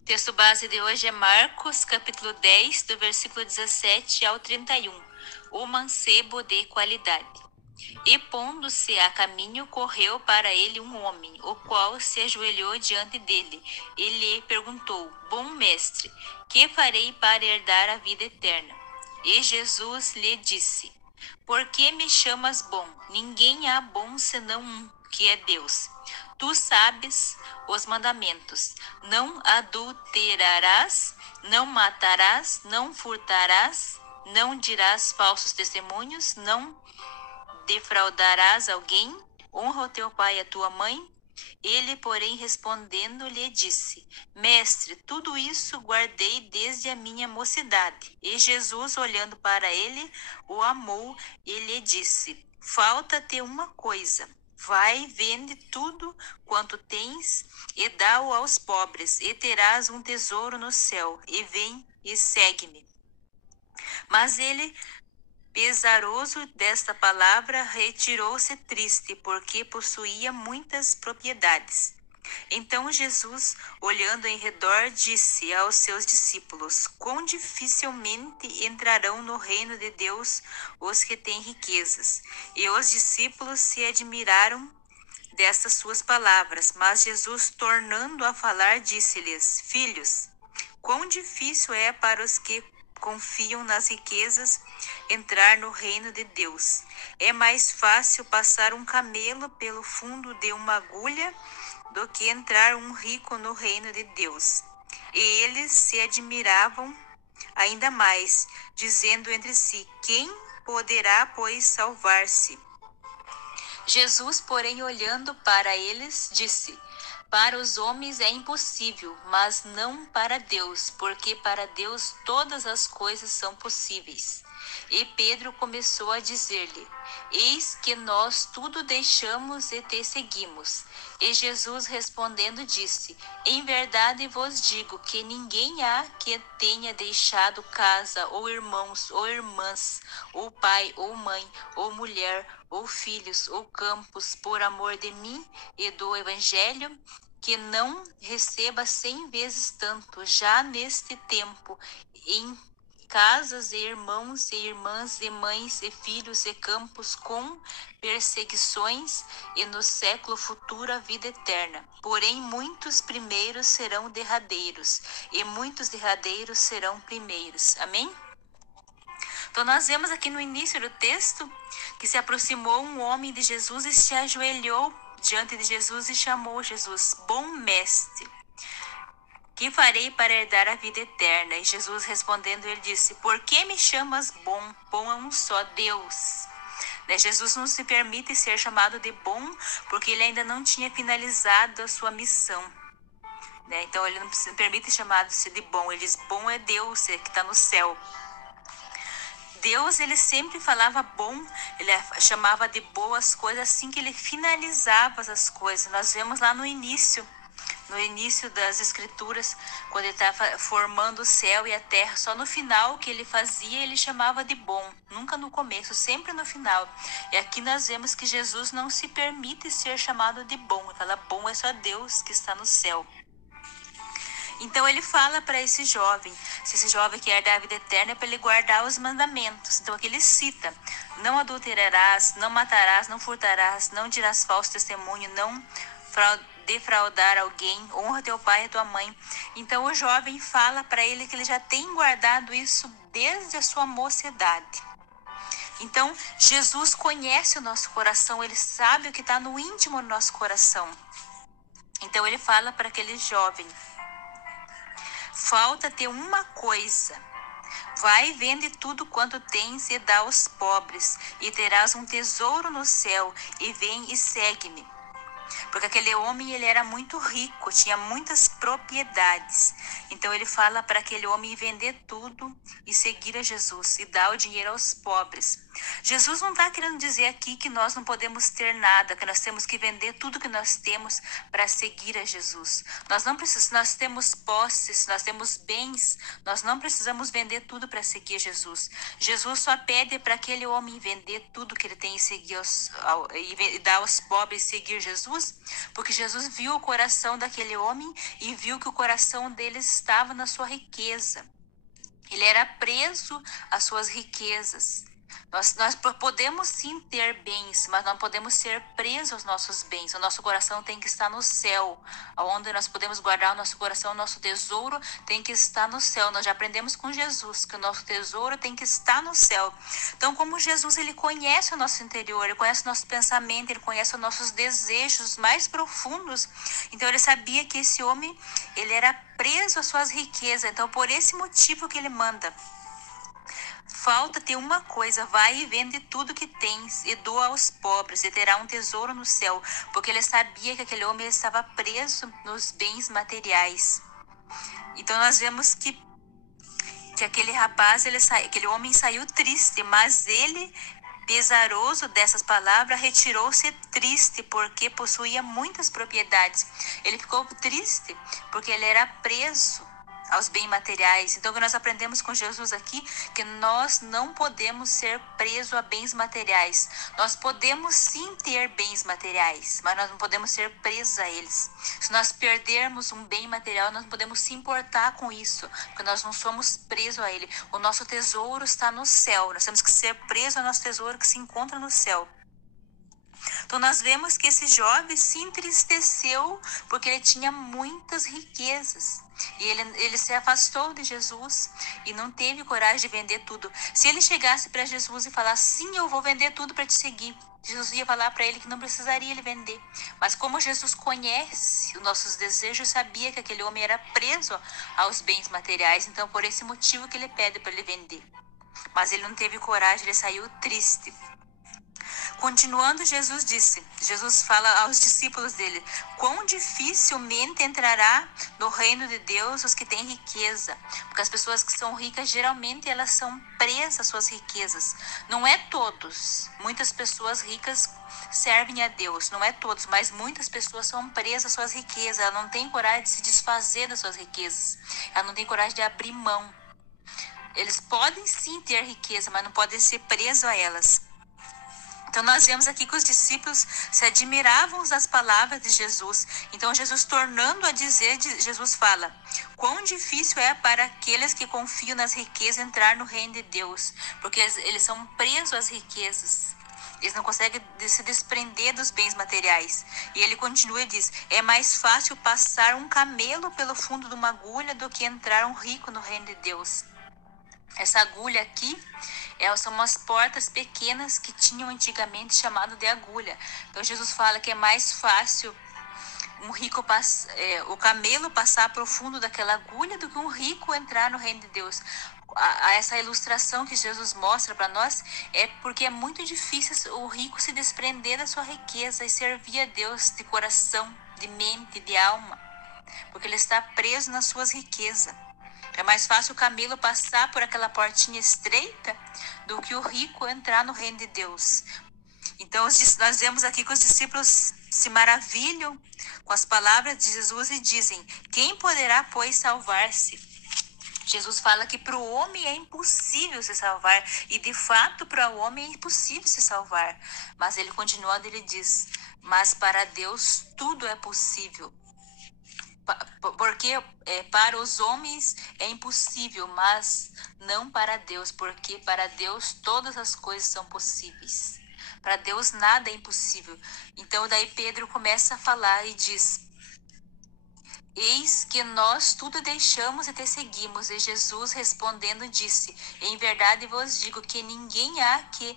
O texto base de hoje é Marcos, capítulo 10, do versículo 17 ao 31. O mancebo de qualidade. E pondo-se a caminho, correu para ele um homem, o qual se ajoelhou diante dele e lhe perguntou: Bom mestre, que farei para herdar a vida eterna? E Jesus lhe disse: Por que me chamas bom? Ninguém há bom senão um, que é Deus. Tu sabes os mandamentos: não adulterarás, não matarás, não furtarás, não dirás falsos testemunhos, não defraudarás alguém, honra o teu pai e a tua mãe. Ele, porém, respondendo, lhe disse: Mestre, tudo isso guardei desde a minha mocidade. E Jesus, olhando para ele, o amou e lhe disse: Falta-te uma coisa. Vai, vende tudo quanto tens e dá-o aos pobres, e terás um tesouro no céu. E vem e segue-me. Mas ele, pesaroso desta palavra, retirou-se triste, porque possuía muitas propriedades. Então Jesus, olhando em redor, disse aos seus discípulos: Quão dificilmente entrarão no reino de Deus os que têm riquezas. E os discípulos se admiraram destas suas palavras. Mas Jesus, tornando a falar, disse-lhes: Filhos, quão difícil é para os que confiam nas riquezas entrar no reino de Deus. É mais fácil passar um camelo pelo fundo de uma agulha do que entrar um rico no reino de Deus. E eles se admiravam ainda mais, dizendo entre si: Quem poderá, pois, salvar-se? Jesus, porém, olhando para eles, disse: Para os homens é impossível, mas não para Deus, porque para Deus todas as coisas são possíveis. E Pedro começou a dizer-lhe: Eis que nós tudo deixamos e te seguimos. E Jesus respondendo disse: Em verdade vos digo que ninguém há que tenha deixado casa, ou irmãos, ou irmãs, ou pai, ou mãe, ou mulher, ou filhos, ou campos, por amor de mim e do Evangelho, que não receba 100 vezes tanto, já neste tempo, em casas e irmãos e irmãs e mães e filhos e campos, com perseguições, e no século futuro a vida eterna. Porém, muitos primeiros serão derradeiros, e muitos derradeiros serão primeiros. Amém? Então, nós vemos aqui no início do texto que se aproximou um homem de Jesus e se ajoelhou diante de Jesus e chamou Jesus: Bom mestre, que farei para herdar a vida eterna? E Jesus respondendo, ele disse: Por que me chamas bom? Bom é um só Deus. Jesus não se permite ser chamado de bom porque ele ainda não tinha finalizado a sua missão. Então ele não se permite chamado-se de bom. Ele diz: bom é Deus que está no céu. Deus, ele sempre falava bom, ele chamava de boas coisas assim que ele finalizava as coisas. Nós vemos lá no início das escrituras, quando ele estava formando o céu e a terra, só no final que ele fazia, ele chamava de bom, nunca no começo, sempre no final. E aqui nós vemos que Jesus não se permite ser chamado de bom, ele fala: bom é só Deus que está no céu. Então ele fala para esse jovem, se esse jovem quer herdar a vida eterna, é para ele guardar os mandamentos. Então aqui ele cita: não adulterarás, não matarás, não furtarás, não dirás falso testemunho, não defraudar alguém, honra teu pai e tua mãe. Então o jovem fala para ele que ele já tem guardado isso desde a sua mocidade. Então Jesus conhece o nosso coração, ele sabe o que está no íntimo do nosso coração. Então ele fala para aquele jovem: falta-te uma coisa. Vai, vende tudo quanto tens e dá aos pobres, e terás um tesouro no céu, e vem e segue-me. Porque aquele homem, ele era muito rico, tinha muitas propriedades. Então ele fala para aquele homem vender tudo e seguir a Jesus e dar o dinheiro aos pobres. Jesus não está querendo dizer aqui que nós não podemos ter nada, que nós temos que vender tudo que nós temos para seguir a Jesus. Nós não precisamos, nós temos posses, nós temos bens, nós não precisamos vender tudo para seguir Jesus. Jesus só pede para aquele homem vender tudo que ele tem e seguir e dar aos pobres e seguir Jesus, Jesus, porque Jesus viu o coração daquele homem e viu que o coração dele estava na sua riqueza. Ele era preso às suas riquezas. Nós podemos sim ter bens, mas não podemos ser presos aos nossos bens. O nosso coração tem que estar no céu, onde nós podemos guardar o nosso coração, o nosso tesouro tem que estar no céu. Nós já aprendemos com Jesus que o nosso tesouro tem que estar no céu. Então, como Jesus, ele conhece o nosso interior, ele conhece o nosso pensamento, ele conhece os nossos desejos mais profundos. Então, ele sabia que esse homem, ele era preso às suas riquezas. Então, por esse motivo que ele manda: falta-te uma coisa, vai e vende tudo que tens e doa aos pobres, e terá um tesouro no céu. Porque ele sabia que aquele homem estava preso nos bens materiais. Então nós vemos que aquele rapaz, aquele homem saiu triste, mas ele, pesaroso dessas palavras, retirou-se triste, porque possuía muitas propriedades. Ele ficou triste porque ele era preso aos bens materiais. Então, o que nós aprendemos com Jesus aqui, que nós não podemos ser presos a bens materiais. Nós podemos sim ter bens materiais, mas nós não podemos ser presos a eles. Se nós perdermos um bem material, nós não podemos se importar com isso, porque nós não somos presos a ele. O nosso tesouro está no céu. Nós temos que ser presos ao nosso tesouro que se encontra no céu. Então nós vemos que esse jovem se entristeceu porque ele tinha muitas riquezas. E ele se afastou de Jesus e não teve coragem de vender tudo. Se ele chegasse para Jesus e falasse: sim, eu vou vender tudo para te seguir, Jesus ia falar para ele que não precisaria ele vender. Mas como Jesus conhece os nossos desejos, sabia que aquele homem era preso aos bens materiais. Então por esse motivo que ele pede para ele vender. Mas ele não teve coragem, ele saiu triste. Continuando, Jesus fala aos discípulos dele: quão dificilmente entrará no reino de Deus os que têm riqueza. Porque as pessoas que são ricas, geralmente elas são presas às suas riquezas. Não é todos. Muitas pessoas ricas servem a Deus, não é todos, mas muitas pessoas são presas às suas riquezas. Ela não tem coragem de se desfazer das suas riquezas. Ela não tem coragem de abrir mão. Eles podem sim ter riqueza, mas não podem ser presos a elas. Então nós vemos aqui que os discípulos se admiravam das palavras de Jesus. Então Jesus, tornando a dizer, Jesus fala: quão difícil é para aqueles que confiam nas riquezas entrar no reino de Deus. Porque eles são presos às riquezas. Eles não conseguem se desprender dos bens materiais. E ele continua e diz: é mais fácil passar um camelo pelo fundo de uma agulha do que entrar um rico no reino de Deus. Essa agulha aqui são umas portas pequenas que tinham antigamente chamado de agulha. Então Jesus fala que é mais fácil o camelo passar para o fundo daquela agulha do que um rico entrar no reino de Deus. Essa ilustração que Jesus mostra para nós é porque é muito difícil o rico se desprender da sua riqueza e servir a Deus de coração, de mente, de alma, porque ele está preso nas suas riquezas. É mais fácil o camelo passar por aquela portinha estreita do que o rico entrar no reino de Deus. Então nós vemos aqui que os discípulos se maravilham com as palavras de Jesus e dizem: quem poderá, pois, salvar-se? Jesus fala que para o homem é impossível se salvar, e de fato para o homem é impossível se salvar. Mas ele continuando, ele diz: mas para Deus tudo é possível. Porque para os homens é impossível, mas não para Deus, porque para Deus todas as coisas são possíveis. Para Deus nada é impossível. Então daí Pedro começa a falar e diz: eis que nós tudo deixamos e te seguimos. E Jesus respondendo disse: em verdade vos digo que ninguém há que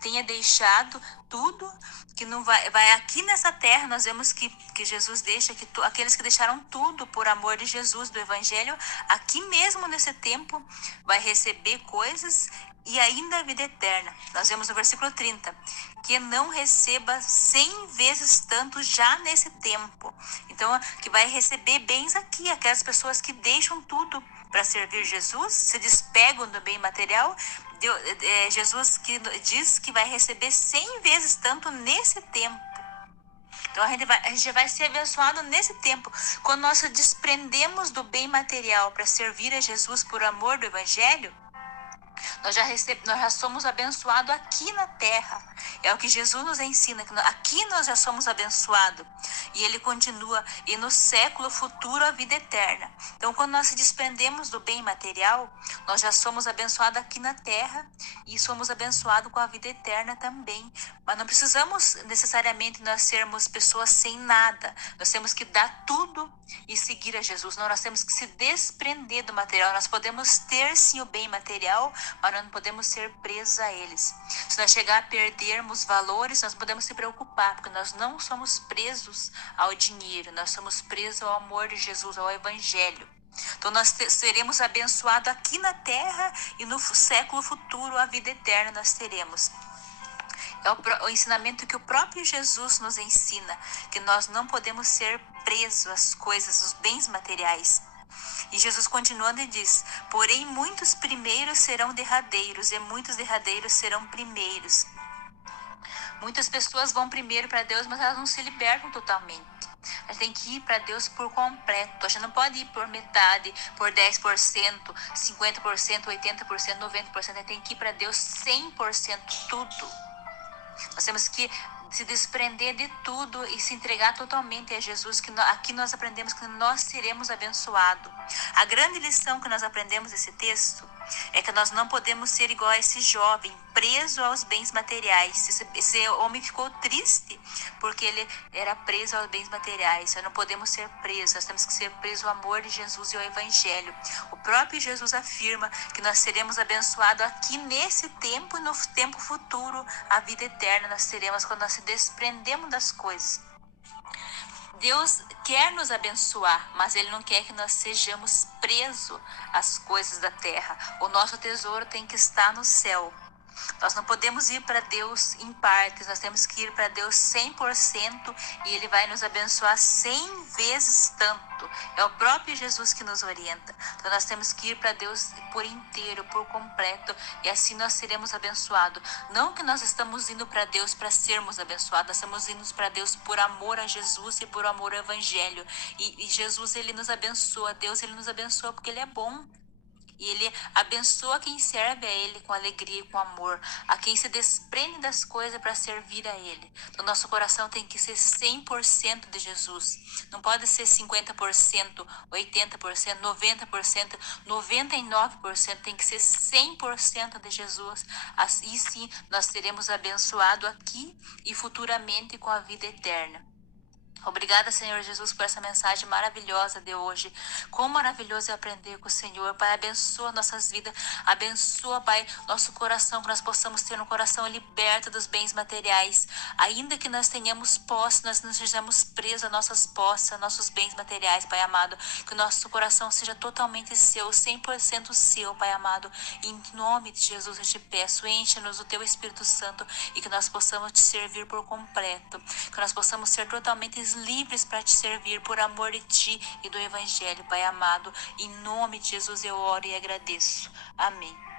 tenha deixado tudo, que não vai aqui nessa terra. Nós vemos que Jesus deixa que aqueles que deixaram tudo por amor de Jesus, do evangelho, aqui mesmo nesse tempo vai receber coisas e ainda a vida eterna. Nós vemos no versículo 30, que não receba 100 vezes tanto já nesse tempo. Então, que vai receber bens aqui, aquelas pessoas que deixam tudo para servir Jesus, se despegam do bem material. Jesus que diz que vai receber 100 vezes tanto nesse tempo. Então a gente vai ser abençoado nesse tempo. Quando nós desprendemos do bem material para servir a Jesus por amor do evangelho, Nós já somos abençoados aqui na terra. É o que Jesus nos ensina, que aqui nós já somos abençoados. E ele continua, e no século futuro a vida eterna. Então, quando nós se desprendemos do bem material, nós já somos abençoados aqui na terra e somos abençoados com a vida eterna também. Mas não precisamos necessariamente nós sermos pessoas sem nada. Nós temos que dar tudo e seguir a Jesus. Não, nós temos que se desprender do material. Nós podemos ter sim o bem material, mas nós não podemos ser presos a eles. Se nós chegar a perdermos valores, nós podemos se preocupar, porque nós não somos presos ao dinheiro, nós somos presos ao amor de Jesus, ao Evangelho. Então nós seremos abençoados aqui na terra e no século futuro a vida eterna nós teremos. É o ensinamento que o próprio Jesus nos ensina, que nós não podemos ser presos às coisas, aos bens materiais. E Jesus continuando e diz, porém muitos primeiros serão derradeiros e muitos derradeiros serão primeiros. Muitas pessoas vão primeiro para Deus, mas elas não se libertam totalmente. A gente tem que ir para Deus por completo. A gente não pode ir por metade, por 10%, 50%, 80%, 90%. A gente tem que ir para Deus 100% tudo. Nós temos que se desprender de tudo e se entregar totalmente a Jesus, que aqui nós aprendemos que nós seremos abençoados. A grande lição que nós aprendemos nesse texto é que nós não podemos ser igual a esse jovem, preso aos bens materiais. Esse homem ficou triste porque ele era preso aos bens materiais. Nós não podemos ser presos, nós temos que ser presos ao amor de Jesus e ao Evangelho. O próprio Jesus afirma que nós seremos abençoados aqui nesse tempo e no tempo futuro. A vida eterna nós teremos quando nós se desprendemos das coisas. Deus quer nos abençoar, mas Ele não quer que nós sejamos presos às coisas da terra. O nosso tesouro tem que estar no céu. Nós não podemos ir para Deus em partes, nós temos que ir para Deus 100% e Ele vai nos abençoar 100 vezes tanto. É o próprio Jesus que nos orienta. Então nós temos que ir para Deus por inteiro, por completo, e assim nós seremos abençoados. Não que nós estamos indo para Deus para sermos abençoados, nós estamos indo para Deus por amor a Jesus e por amor ao Evangelho. E Jesus, Ele nos abençoa, Deus, Ele nos abençoa porque Ele é bom. E Ele abençoa quem serve a Ele com alegria e com amor, a quem se desprende das coisas para servir a Ele. Então nosso coração tem que ser 100% de Jesus. Não pode ser 50%, 80%, 90%, 99%. Tem que ser 100% de Jesus. Assim sim nós seremos abençoados aqui e futuramente com a vida eterna. Obrigada, Senhor Jesus, por essa mensagem maravilhosa de hoje. Quão maravilhoso é aprender com o Senhor. Pai, abençoa nossas vidas. Abençoa, Pai, nosso coração, que nós possamos ter um coração liberto dos bens materiais. Ainda que nós tenhamos posse, nós não sejamos presos a nossas posses, a nossos bens materiais, Pai amado. Que o nosso coração seja totalmente seu, 100% seu, Pai amado. Em nome de Jesus eu te peço, enche-nos do Teu Espírito Santo e que nós possamos te servir por completo. Que nós possamos ser totalmente livres para te servir por amor de ti e do Evangelho, Pai amado. Em nome de Jesus eu oro e agradeço. Amém.